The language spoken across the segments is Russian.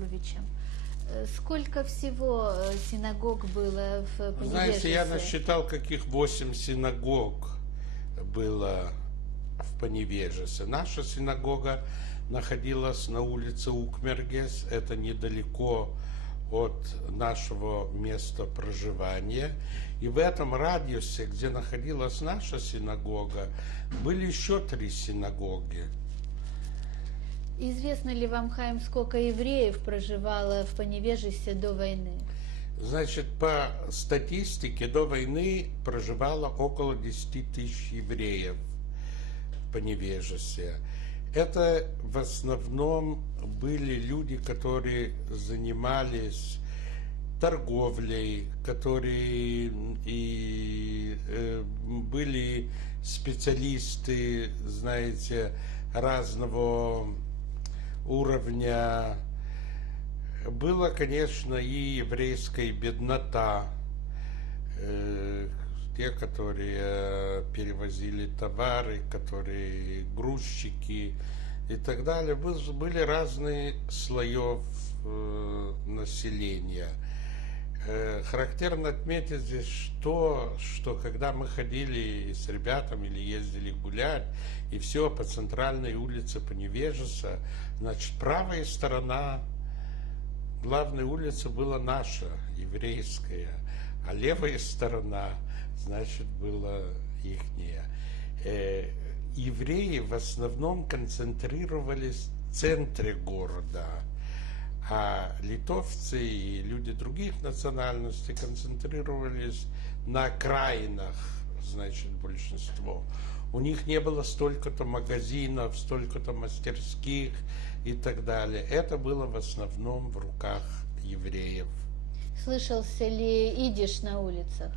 Гурвичем. Сколько всего синагог было в Поневежесе? Знаете, я насчитал, каких 8 синагог было в Поневежесе. Наша синагога находилась на улице Укмергес, это недалеко от нашего места проживания. И в этом радиусе, где находилась наша синагога, были еще 3 синагоги. Известно ли вам, Хаим, сколько евреев проживало в Поневежесе до войны? Значит, по статистике до войны проживало около 10 тысяч евреев в Поневежесе. Это в основном были люди, которые занимались торговлей, которые были специалисты, знаете, разного уровня. Была, конечно, и еврейская беднота, те, которые перевозили товары, которые грузчики и так далее. Были разные слоев населения. Характерно отметить здесь, что когда мы ходили с ребятами или ездили гулять, и все по центральной улице Поневежеса, значит, правая сторона главной улицы была наша, еврейская, а левая сторона, значит, была ихняя. Евреи в основном концентрировались в центре города, а литовцы и люди других национальностей концентрировались на окраинах, значит, большинство. У них не было столько-то магазинов, столько-то мастерских и так далее. Это было в основном в руках евреев. Слышался ли идиш на улицах?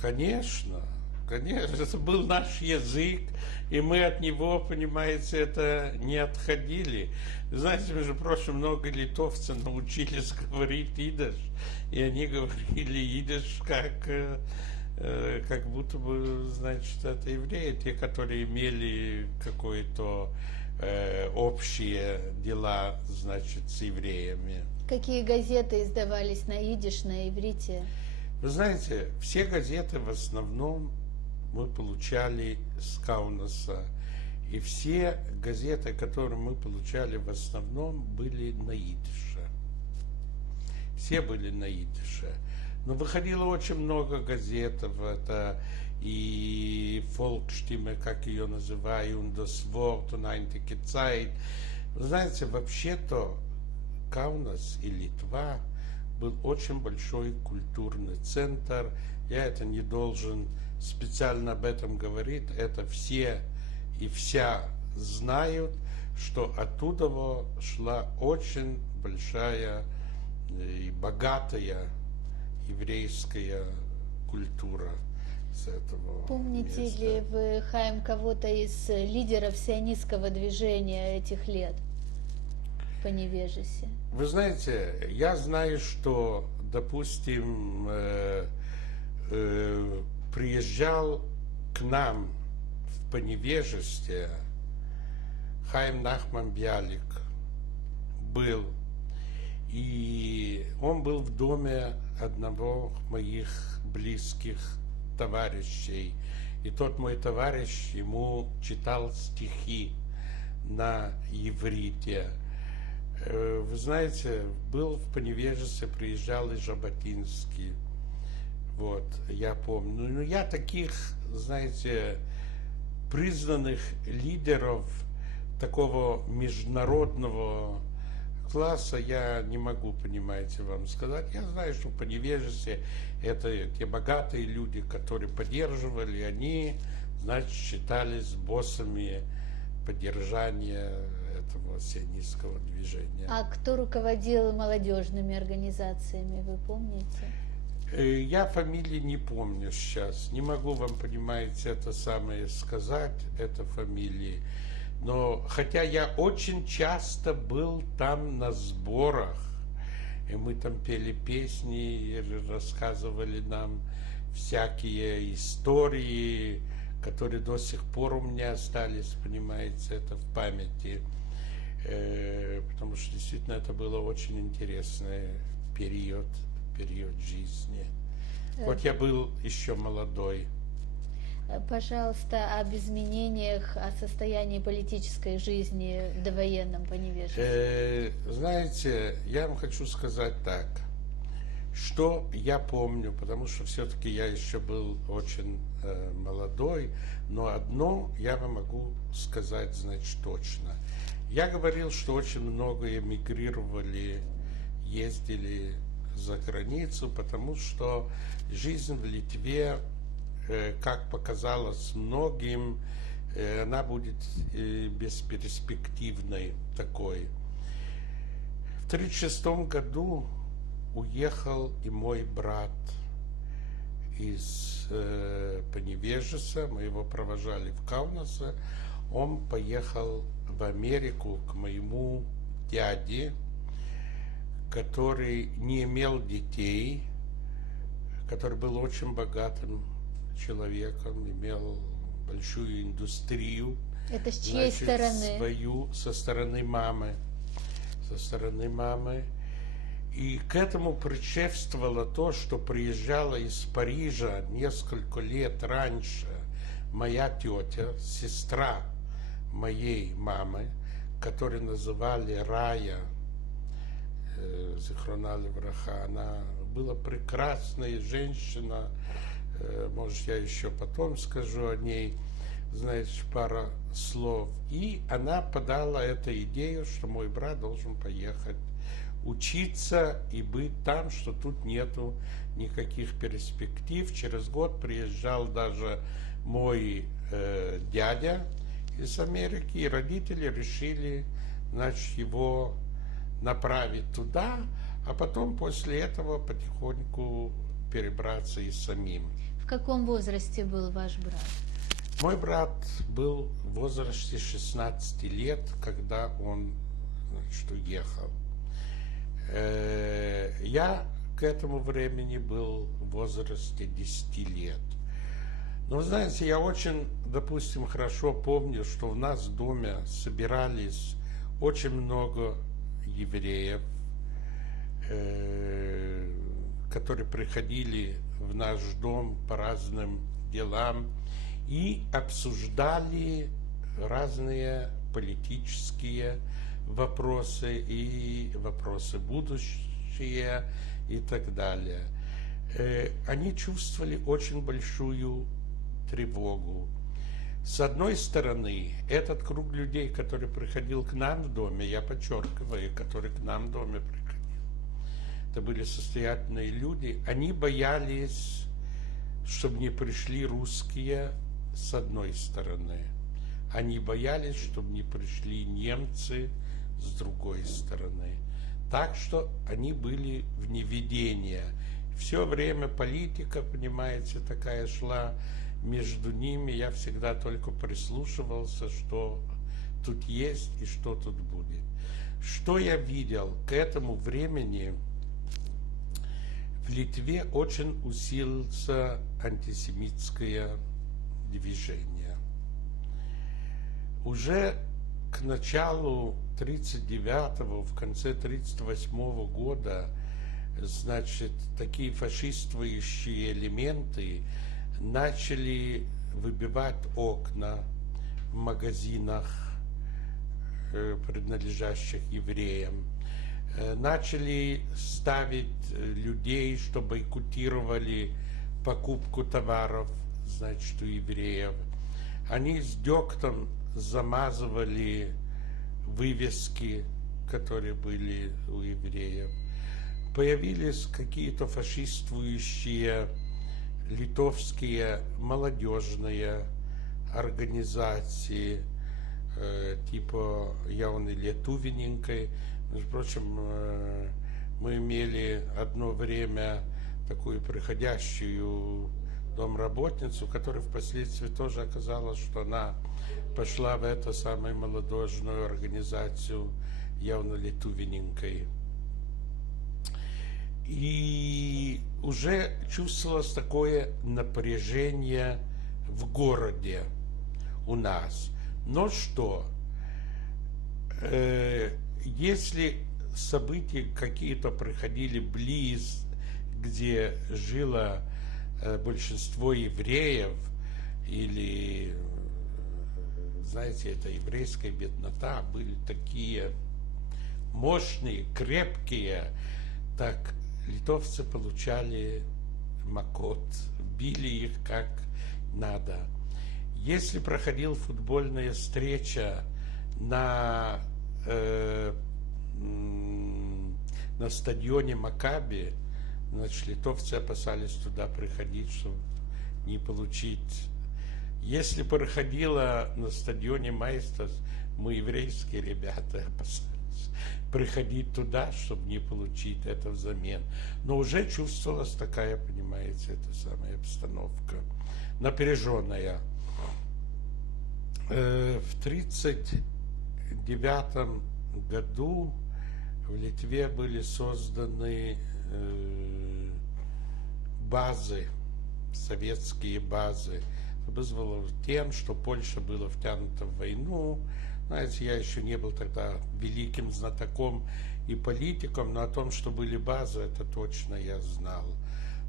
Конечно, конечно, это был наш язык, и мы от него, понимаете, это не отходили. Знаете, между прочим, много литовцев научились говорить идиш, и они говорили идиш как будто бы, значит, это евреи, те, которые имели какое-то общие дела, значит, с евреями. Какие газеты издавались на идиш, на иврите? Вы знаете, все газеты в основном мы получали с Каунаса, и все газеты, которые мы получали в основном, были на идише. Все были на идише. Но выходило очень много газет, это и Volksstimme, как ее называют, und das Wort, und Einige Zeit. Вы знаете, вообще-то Каунас и Литва был очень большой культурный центр. Я это не должен специально об этом говорить. Это все и вся знают, что оттуда шла очень большая и богатая еврейская культура с этого Помните места. ли вы, Хаим, кого-то из лидеров сионистского движения этих лет в Поневежесе? Вы знаете, я знаю, что, допустим, приезжал к нам в Поневежесе Хаим Нахман Бьялик был, и он был в доме одного моих близких товарищей, и тот мой товарищ ему читал стихи на иврите. Вы знаете, был в Поневежесе, приезжал и Жаботинский, вот, я помню. Но я таких, знаете, признанных лидеров такого международного класса я не могу, понимаете, вам сказать. Я знаю, что в Поневежесе это те богатые люди, которые поддерживали, они, значит, считались боссами поддержания этого сионистского движения. А кто руководил молодежными организациями, вы помните? Я фамилии не помню сейчас. Не могу вам, понимаете, это самое сказать, это фамилии. Но хотя я очень часто был там на сборах, и мы там пели песни, и рассказывали нам всякие истории, которые до сих пор у меня остались, понимаете, это в памяти. Потому что действительно, это был очень интересный период жизни. Хоть я был еще молодой. Пожалуйста, об изменениях, о состоянии политической жизни в довоенном Поневежье. Знаете, я вам хочу сказать так, что я помню, потому что все-таки я еще был очень молодой, но одно я вам могу сказать, значит, точно. Я говорил, что очень много эмигрировали, ездили за границу, потому что жизнь в Литве, как показалось многим, она будет бесперспективной такой. В 1936 году уехал и мой брат из Поневежеса, мы его провожали в Каунасе, он поехал в Америку к моему дяде, который не имел детей, который был очень богатым человеком, имел большую индустрию. Это с чьей стороны? Свою, со стороны мамы. И к этому предшествовало то, что приезжала из Парижа несколько лет раньше моя тетя, сестра моей мамы, которую называли Рая, Зихрона левраха. Она была прекрасная женщина, может, я еще потом скажу о ней, знаете, пара слов. И она подала эту идею, что мой брат должен поехать учиться и быть там, что тут нету никаких перспектив. Через год приезжал даже мой дядя из Америки, и родители решили, значит, его направить туда, а потом после этого потихоньку перебраться и самим. В каком возрасте был ваш брат? Мой брат был в возрасте 16 лет, когда он, значит, уехал. Я к этому времени был в возрасте 10 лет. Но, знаете, я очень, допустим, хорошо помню, что у нас в доме собирались очень много евреев, которые приходили в наш дом по разным делам и обсуждали разные политические вопросы и вопросы будущее и так далее. Они чувствовали очень большую тревогу. С одной стороны, этот круг людей, который приходил к нам в доме, я подчеркиваю, который к нам в доме приходил, это были состоятельные люди, они боялись, чтобы не пришли русские с одной стороны. Они боялись, чтобы не пришли немцы с другой стороны. Так что они были в неведении. Все время политика, понимаете, такая шла между ними. Я всегда только прислушивался, что тут есть и что тут будет. Что я видел? К этому времени в Литве очень усилился антисемитское движение. Уже к началу 1939-го, в конце 1938 года, значит, такие фашистующие элементы начали выбивать окна в магазинах, принадлежащих евреям, начали ставить людей, что бойкотировали покупку товаров, значит, у евреев. Они с дегтем замазывали вывески, которые были у евреев. Появились какие-то фашистующие литовские молодежные организации, типа Jaunie Lietuvininkai. Между прочим, мы имели одно время такую приходящую домработницу, которая впоследствии тоже оказалось, что она пошла в эту самую молодежную организацию Jaunie Lietuvininkai. И уже чувствовалось такое напряжение в городе у нас. Но что, если события какие-то проходили близ, где жило большинство евреев, или, знаете, это еврейская беднота, были такие мощные, крепкие, так литовцы получали макот, били их как надо. Если проходила футбольная встреча на стадионе Макаби, значит, литовцы опасались туда приходить, чтобы не получить. Если проходила на стадионе Майстас, мы, еврейские ребята, опасались приходить туда, чтобы не получить это взамен. Но уже чувствовалась такая, понимаете, эта самая обстановка напряженная. В 1939 году в Литве были созданы базы, советские базы. Вызвало тем, что Польша была втянута в войну. Знаете, я еще не был тогда великим знатоком и политиком, но о том, что были базы, это точно я знал.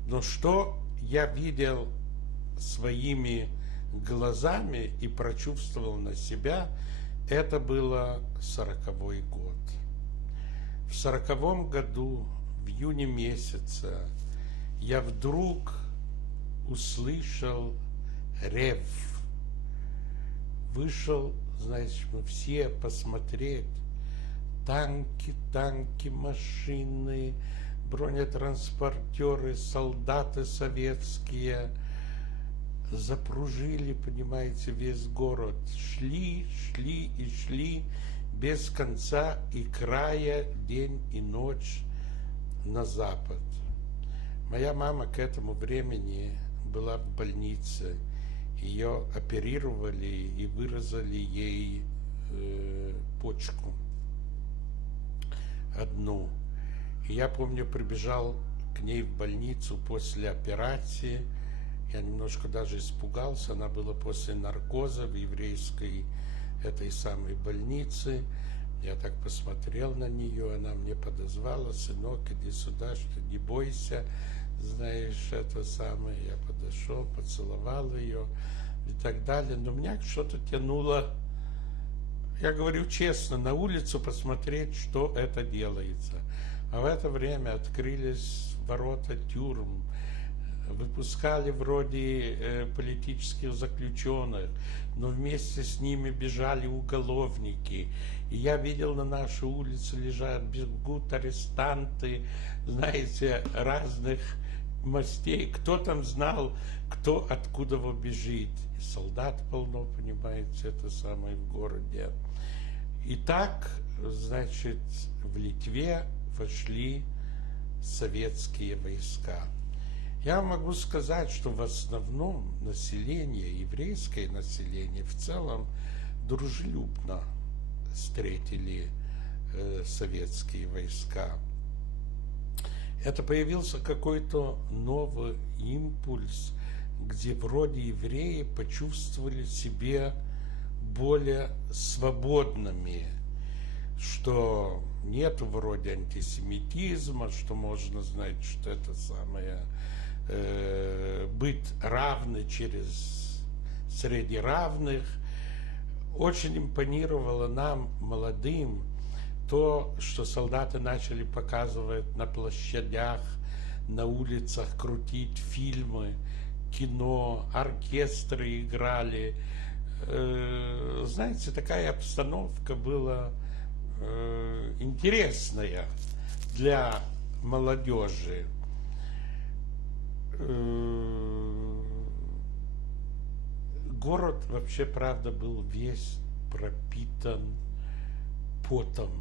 Но что я видел своими глазами и прочувствовал на себя, это было 40-й год. В 40-м году, в июне месяце, я вдруг услышал рев. Вышел, значит, мы все посмотреть. Танки, машины, бронетранспортеры, солдаты советские запружили, понимаете, весь город. Шли и шли без конца и края, день и ночь на запад. Моя мама к этому времени была в больнице. Ее оперировали и вырезали ей почку одну. И я помню, прибежал к ней в больницу после операции. Я немножко даже испугался. Она была после наркоза в еврейской этой самой больнице. Я так посмотрел на нее, она мне подозвала: сынок, иди сюда, что не бойся, знаешь, это самое. Я подошел, поцеловал ее и так далее. Но меня что-то тянуло, я говорю честно, на улицу посмотреть, что это делается. А в это время открылись ворота тюрьм, выпускали вроде политических заключенных, но вместе с ними бежали уголовники. И я видел, на нашей улице лежат, бегут арестанты, знаете, разных мастей. Кто там знал, кто откуда бежит. И солдат полно, понимаете, это самое в городе. И так, значит, в Литве вошли советские войска. Я могу сказать, что в основном население, еврейское население в целом, дружелюбно встретили советские войска. Это появился какой-то новый импульс, где вроде евреи почувствовали себя более свободными, что нет вроде антисемитизма, что можно знать, что это самое быть равны среди равных. Очень импонировало нам, молодым, то, что солдаты начали показывать на площадях, на улицах, крутить фильмы, кино, оркестры играли. Знаете, такая обстановка была интересная для молодежи. Город вообще, правда, был весь пропитан потом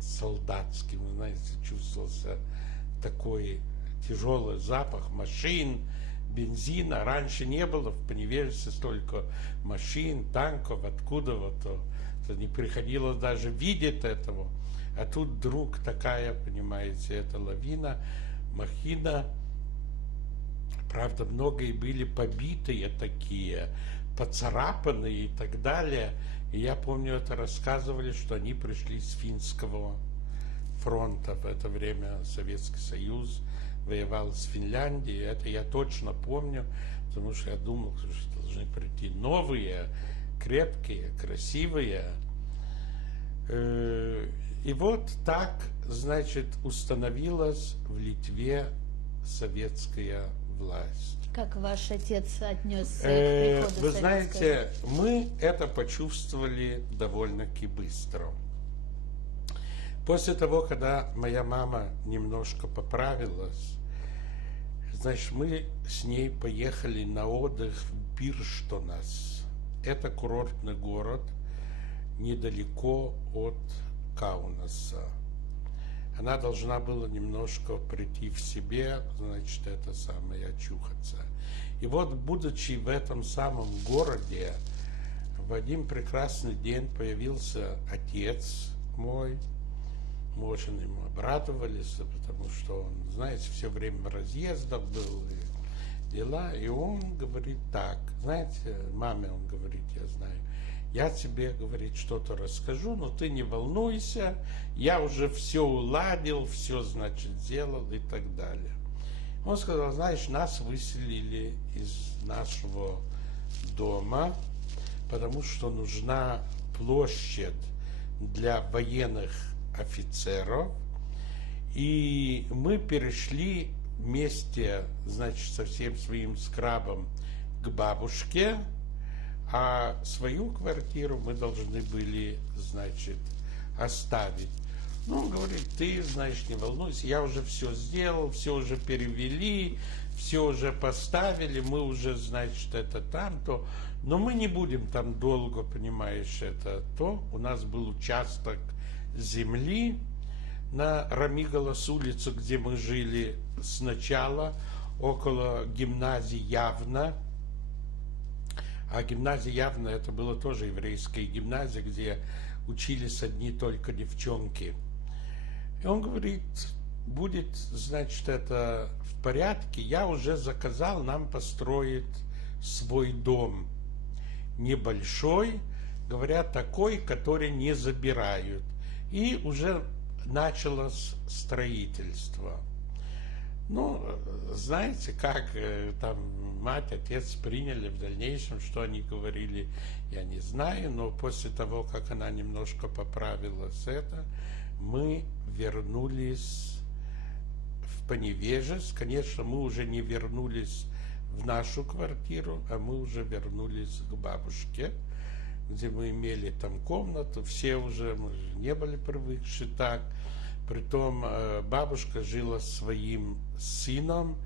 солдатским. Вы знаете, чувствовался такой тяжелый запах машин, бензина. Раньше не было в Поневельце столько машин, танков, откуда-то. Не приходилось даже видеть этого. А тут вдруг такая, понимаете, это лавина, махина. Правда, многие были побитые такие, поцарапанные и так далее. И я помню, это рассказывали, что они пришли с Финского фронта. В это время Советский Союз воевал с Финляндией. Это я точно помню, потому что я думал, что должны прийти новые, крепкие, красивые. И вот так, значит, установилась в Литве советская власть. Как ваш отец отнесся к приходу Вы советской знаете, мы это почувствовали довольно-таки быстро. После того, когда моя мама немножко поправилась, значит, мы с ней поехали на отдых в Бирштонас. Это курортный город недалеко от Каунаса. Она должна была немножко прийти в себе, значит, это самое, очухаться. И вот, будучи в этом самом городе, в один прекрасный день появился отец мой. Мы очень ему обрадовались, потому что он, знаете, все время в разъездах был, и дела. И он говорит так, знаете, маме он говорит, я знаю, я тебе, говорит, что-то расскажу, но ты не волнуйся, я уже все уладил, все, значит, сделал и так далее. Он сказал, знаешь, нас выселили из нашего дома, потому что нужна площадь для военных офицеров, и мы перешли вместе, значит, со всем своим скрабом к бабушке, а свою квартиру мы должны были, значит, оставить. Ну, он говорит, ты, знаешь, не волнуйся, я уже все сделал, все уже перевели, все уже поставили, мы уже, значит, это там, то, но мы не будем там долго, понимаешь, это то. У нас был участок земли на Рамигалас улицу, где мы жили сначала, около гимназии Явна. А гимназия Явна, это была тоже еврейская гимназия, где учились одни только девчонки. И он говорит, будет, значит, это в порядке, я уже заказал нам построить свой дом. Небольшой, говорят, такой, который не забирают. И уже началось строительство. Ну, знаете, как там мать, отец приняли в дальнейшем, что они говорили, я не знаю, но после того, как она немножко поправилась, мы вернулись в Поневежец. Конечно, мы уже не вернулись в нашу квартиру, а мы уже вернулись к бабушке, где мы имели там комнату, все уже, мы не были привыкши так. Притом бабушка жила с своим сыном,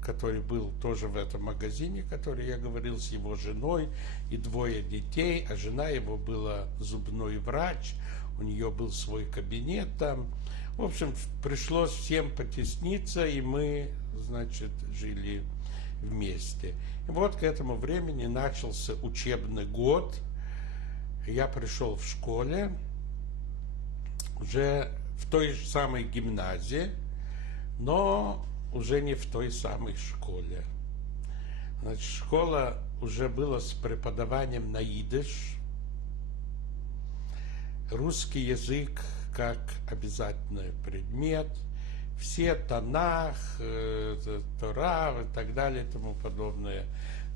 который был тоже в этом магазине, который я говорил, с его женой и двое детей, а жена его была зубной врач, у нее был свой кабинет там. В общем, пришлось всем потесниться, и мы, значит, жили вместе. И вот к этому времени начался учебный год. Я пришел в школе, уже в той же самой гимназии, но уже не в той самой школе. Значит, школа уже была с преподаванием на идиш, русский язык как обязательный предмет, все Танах, Тора и так далее и тому подобное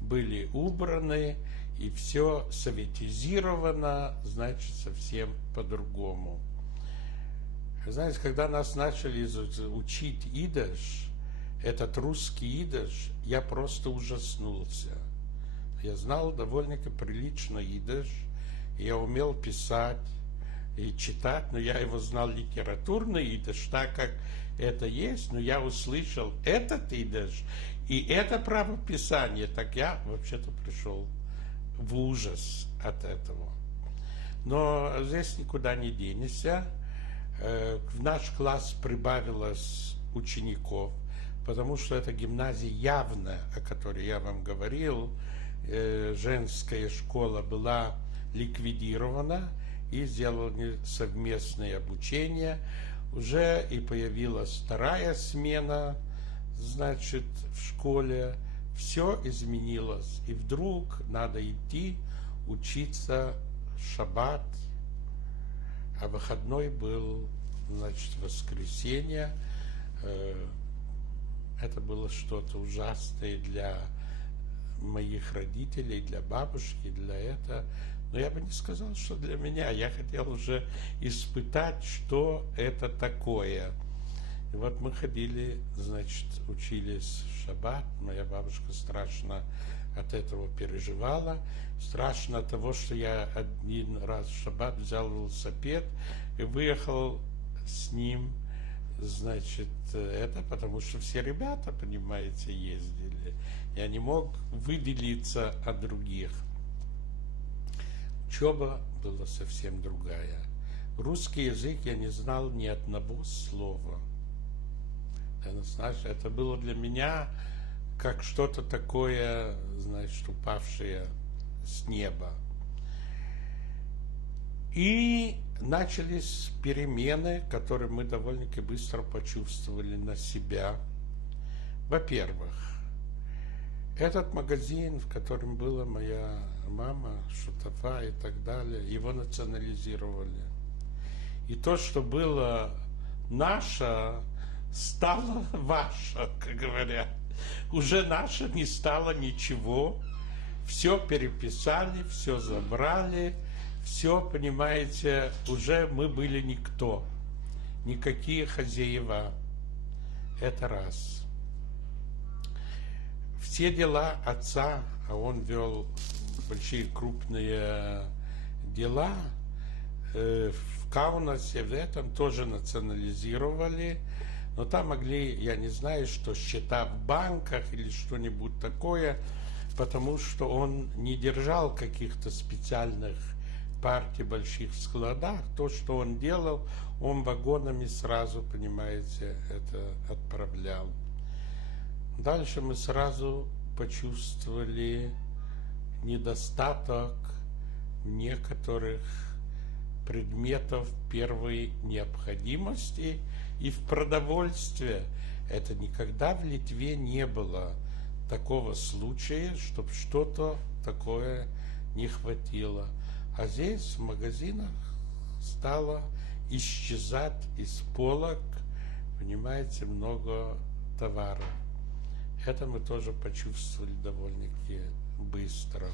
были убраны, и все советизировано, значит, совсем по-другому. Знаете, когда нас начали учить идиш, этот русский идиш, я просто ужаснулся. Я знал довольно-таки прилично идиш, я умел писать и читать, но я его знал литературный идиш, так как это есть, но я услышал этот идиш и это правописание, так я вообще-то пришел в ужас от этого. Но здесь никуда не денешься. В наш класс прибавилось учеников, потому что эта гимназия Явна, о которой я вам говорил, женская школа была ликвидирована, и сделали совместное обучение. Уже и появилась вторая смена, значит, в школе. Все изменилось, и вдруг надо идти учиться шаббат, а выходной был значит, воскресенье. Это было что-то ужасное для моих родителей, для бабушки, для этого. Но я бы не сказал, что для меня. Я хотел уже испытать, что это такое. И вот мы ходили, значит, учились в шаббат. Моя бабушка страшно от этого переживала. Страшно от того, что я один раз в шаббат взял велосипед и выехал с ним, значит, это потому что все ребята, понимаете, ездили. Я не мог выделиться от других. Учеба была совсем другая. Русский язык я не знал ни одного слова. Это было для меня как что-то такое, значит, упавшее с неба. И начались перемены, которые мы довольно-таки быстро почувствовали на себя. Во-первых, этот магазин, в котором была моя мама, шутафа и так далее, его национализировали. И то, что было наше, стало ваше, как говорят. Уже наше не стало ничего. Все переписали, все забрали. Все, понимаете, уже мы были никто. Никакие хозяева. Это раз. Все дела отца, а он вел большие крупные дела, в Каунасе, в этом тоже национализировали. Но там могли, я не знаю, что счета в банках или что-нибудь такое, потому что он не держал каких-то специальных партий больших складах. То, что он делал, он вагонами сразу, понимаете, это отправлял. Дальше мы сразу почувствовали недостаток некоторых предметов первой необходимости и в продовольствии. Это никогда в Литве не было такого случая, чтобы что-то такое не хватило. А здесь в магазинах стало исчезать из полок, понимаете, много товаров. Это мы тоже почувствовали довольно-таки быстро.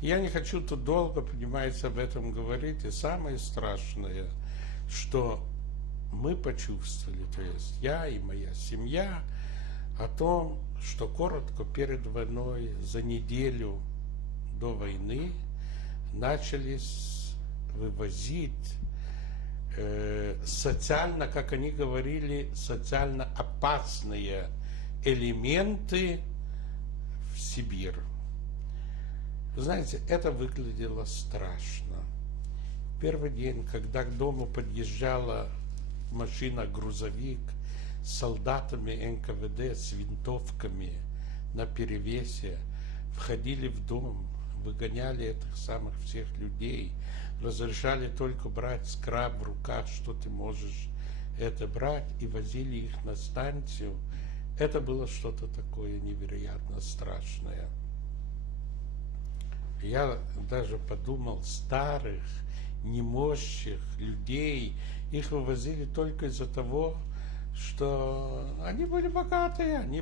Я не хочу тут долго, понимаете, об этом говорить. И самое страшное, что мы почувствовали, то есть я и моя семья, о том, что коротко перед войной, за неделю до войны, начались вывозить социально, как они говорили, социально опасные элементы в Сибирь. Вы знаете, это выглядело страшно. Первый день, когда к дому подъезжала машина-грузовик с солдатами НКВД, с винтовками наперевесе, входили в дом, выгоняли этих самых всех людей, разрешали только брать скраб в руках, что ты можешь это брать, и возили их на станцию. Это было что-то такое невероятно страшное. Я даже подумал, старых, немощных людей, их вывозили только из-за того, что они были богатые, они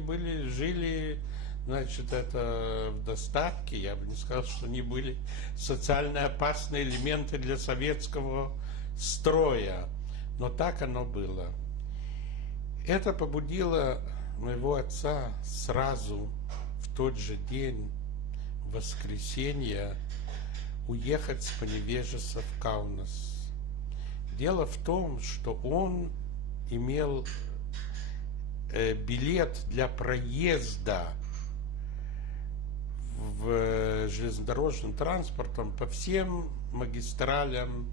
жили, значит, это в достатке. Я бы не сказал, что они были социально опасные элементы для советского строя, но так оно было. Это побудило моего отца сразу в тот же день, в воскресенье, уехать с Поневежеса в Каунас. Дело в том, что он имел билет для проезда в железнодорожным транспортом по всем магистралям,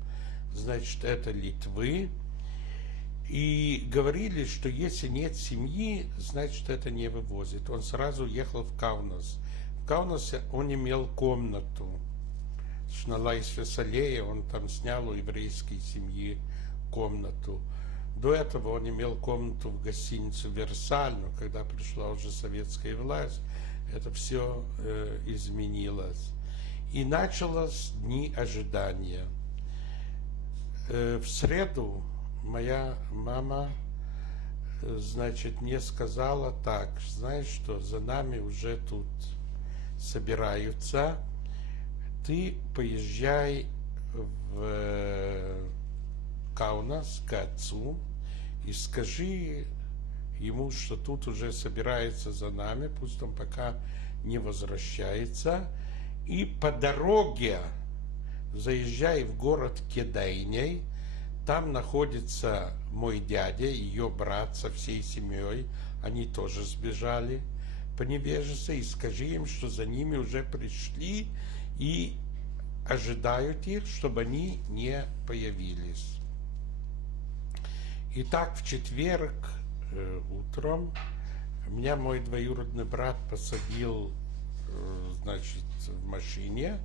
значит, это Литвы. И говорили, что если нет семьи, значит, это не вывозит. Он сразу уехал в Каунас. В Каунасе он имел комнату. На Лайсвес-аллее он там снял у еврейской семьи комнату. До этого он имел комнату в гостинице «Версаль», но когда пришла уже советская власть, это все изменилось. И началось дни ожидания. В среду моя мама, значит, мне сказала так: знаешь что, за нами уже тут собираются, ты поезжай в Каунас к отцу и скажи ему, что тут уже собирается за нами, пусть он пока не возвращается, и по дороге заезжай в город Кедайней, там находится мой дядя, ее брат со всей семьей, они тоже сбежали по невежеству, и скажи им, что за ними уже пришли и ожидают их, чтобы они не появились. Итак, в четверг утром меня мой двоюродный брат посадил, значит, в машине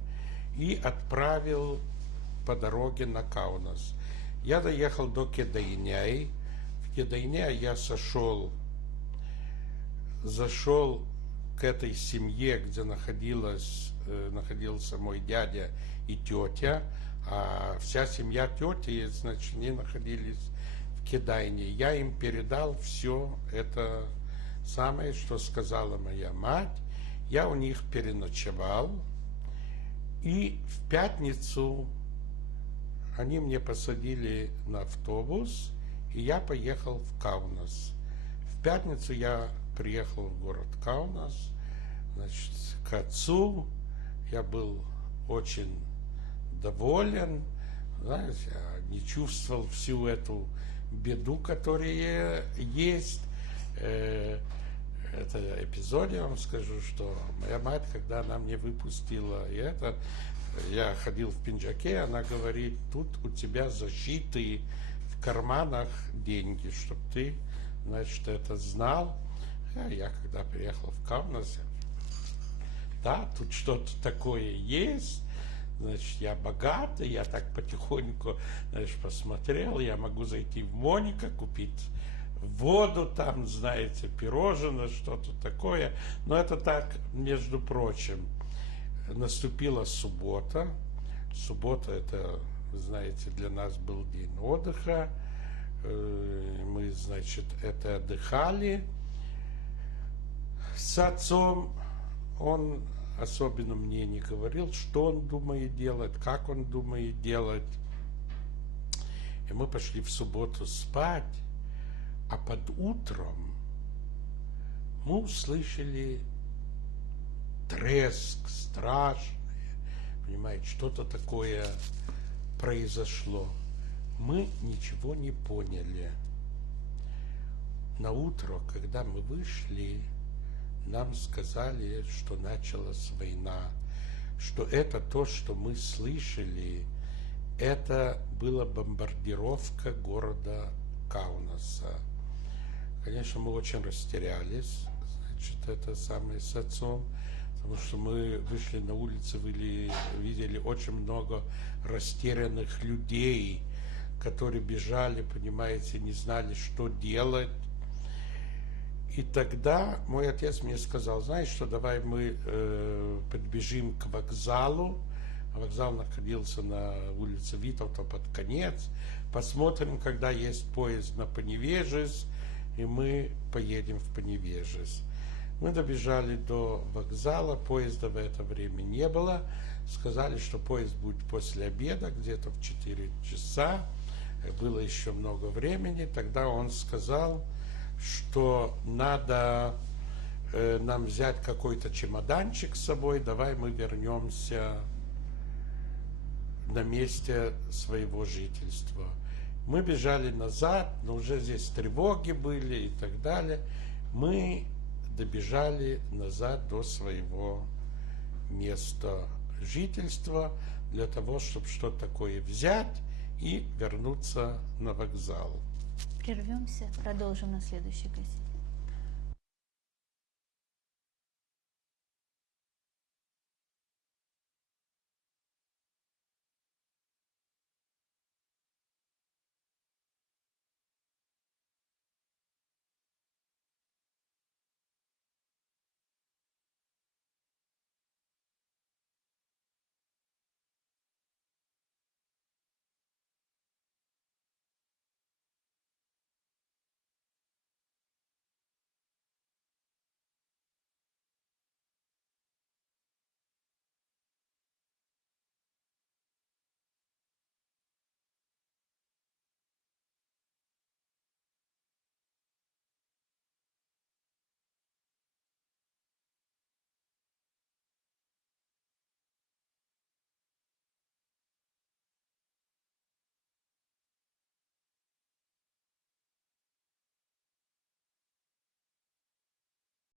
и отправил по дороге на Каунас. Я доехал до Кедайняй. В Кедайняй я зашел к этой семье, где находился мой дядя и тетя, а вся семья тети, значит, они находились в Кедайне. Я им передал все это самое, что сказала моя мать. Я у них переночевал, и в пятницу они мне посадили на автобус, и я поехал в Каунас. В пятницу я приехал в город Каунас, значит, к отцу. Я был очень доволен, знаете, я не чувствовал всю эту беду, которая есть. Это эпизод, я вам скажу, что моя мать, когда она мне выпустила я ходил в пинджаке, она говорит: тут у тебя зашиты в карманах деньги, чтобы ты, значит, это знал. А я когда приехал в Каунас, да, тут что-то такое есть, значит, я богатый, я так потихоньку, значит, посмотрел, я могу зайти в Моника, купить воду там, знаете, пирожное, что-то такое. Но это так, между прочим. Наступила суббота. Суббота, это, вы знаете, для нас был день отдыха. Мы, значит, это отдыхали с отцом. Он особенно мне не говорил, что он думает делать, как он думает делать. И мы пошли в субботу спать, а под утром мы услышали треск страшный, понимаете, что-то такое произошло. Мы ничего не поняли. На утро, когда мы вышли, нам сказали, что началась война, что это то, что мы слышали, это была бомбардировка города Каунаса. Конечно, мы очень растерялись, значит, это самое с отцом, потому что мы вышли на улицу, видели очень много растерянных людей, которые бежали, понимаете, не знали, что делать. И тогда мой отец мне сказал: знаешь что, давай мы подбежим к вокзалу. Вокзал находился на улице Витовта под конец. Посмотрим, когда есть поезд на Поневежес, и мы поедем в Поневежес. Мы добежали до вокзала, поезда в это время не было. Сказали, что поезд будет после обеда, где-то в 4 часа. Было еще много времени. Тогда он сказал, что надо нам взять какой-то чемоданчик с собой, давай мы вернемся на месте своего жительства. Мы бежали назад, но уже здесь тревоги были и так далее. Мы добежали назад до своего места жительства для того, чтобы что-то такое взять и вернуться на вокзал. Прервемся, продолжим на следующей кассете.